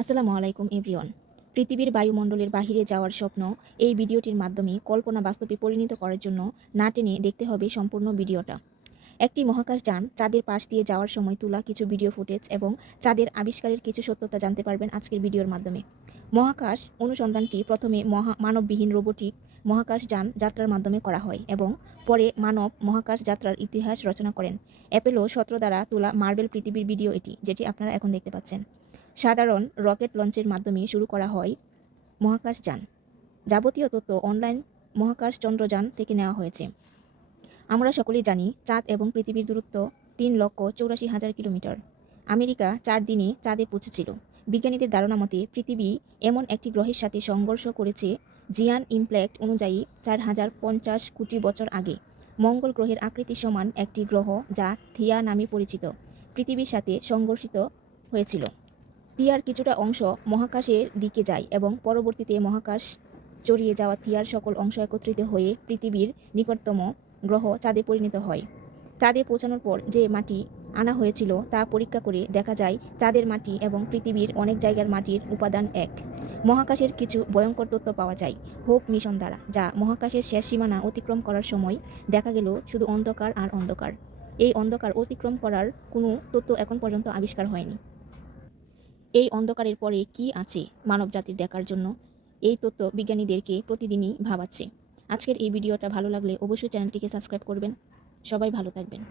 আসসালামু আলাইকুম, এভরিওয়ান। পৃথিবীর বায়ুমণ্ডলের বাহিরে যাওয়ার স্বপ্ন এই ভিডিওটির মাধ্যমে কল্পনা বাস্তবে পরিণত করার জন্য না টেনে দেখতে হবে সম্পূর্ণ ভিডিওটা। একটি মহাকাশ যান চাঁদের পাশ দিয়ে যাওয়ার সময় তোলা কিছু ভিডিও ফুটেজ এবং চাঁদের আবিষ্কারের কিছু সত্যতা জানতে পারবেন আজকের ভিডিওর মাধ্যমে। মহাকাশ অনুসন্ধানটি প্রথমে মহা মানববিহীন রোবোটিক মহাকাশযান যাত্রার মাধ্যমে করা হয় এবং পরে মানব মহাকাশ যাত্রার ইতিহাস রচনা করেন। অ্যাপেলো সতেরো দ্বারা তোলা মার্বেল পৃথিবীর ভিডিও এটি, যেটি আপনারা এখন দেখতে পাচ্ছেন। সাধারণ রকেট লঞ্চের মাধ্যমে শুরু করা হয় মহাকাশযান যাবতীয় তথ্য অনলাইন মহাকাশ চন্দ্রযান থেকে নেওয়া হয়েছে। আমরা সকলেই জানি চাঁদ এবং পৃথিবীর দূরত্ব তিন লক্ষ চৌরাশি হাজার কিলোমিটার। আমেরিকা চার দিনে চাঁদে পৌঁছেছিল। বিজ্ঞানীদের ধারণা মতে পৃথিবী এমন একটি গ্রহের সাথে সংঘর্ষ করেছে জিয়ান ইমপ্ল্যাক্ট অনুযায়ী চার হাজার পঞ্চাশ কোটি বছর আগে। মঙ্গল গ্রহের আকৃতি সমান একটি গ্রহ যা থিয়া নামে পরিচিত। পৃথিবীর সাথে সংঘর্ষিত হয়েছিল। তিয়ার কিছুটা অংশ মহাকাশের দিকে যায় এবং পরবর্তীতে মহাকাশ চড়িয়ে যাওয়া তিয়ার সকল অংশ একত্রিত হয়ে পৃথিবীর নিকটতম গ্রহ চাঁদে পরিণত হয়। চাঁদে পৌঁছানোর পর যে মাটি আনা হয়েছিল তা পরীক্ষা করে দেখা যায় চাঁদের মাটি এবং পৃথিবীর অনেক জায়গার মাটির উপাদান এক। মহাকাশের কিছু ভয়ঙ্কর তথ্য পাওয়া যায়। হোপ মিশন দ্বারা, যা মহাকাশের শেষ সীমানা অতিক্রম করার সময় দেখা গেল শুধু অন্ধকার আর অন্ধকার। এই অন্ধকার অতিক্রম করার কোনো তথ্য এখন পর্যন্ত আবিষ্কার হয়নি। এই অন্ধকারের পরে কি আছে মানব জাতির দেখার জন্য? এই তথ্য বিজ্ঞানীদেরকে প্রতিদিনই ভাবাচ্ছে। আজকের এই ভিডিওটা ভালো লাগলে অবশ্যই চ্যানেলটিকে সাবস্ক্রাইব করবেন। সবাই ভালো থাকবেন।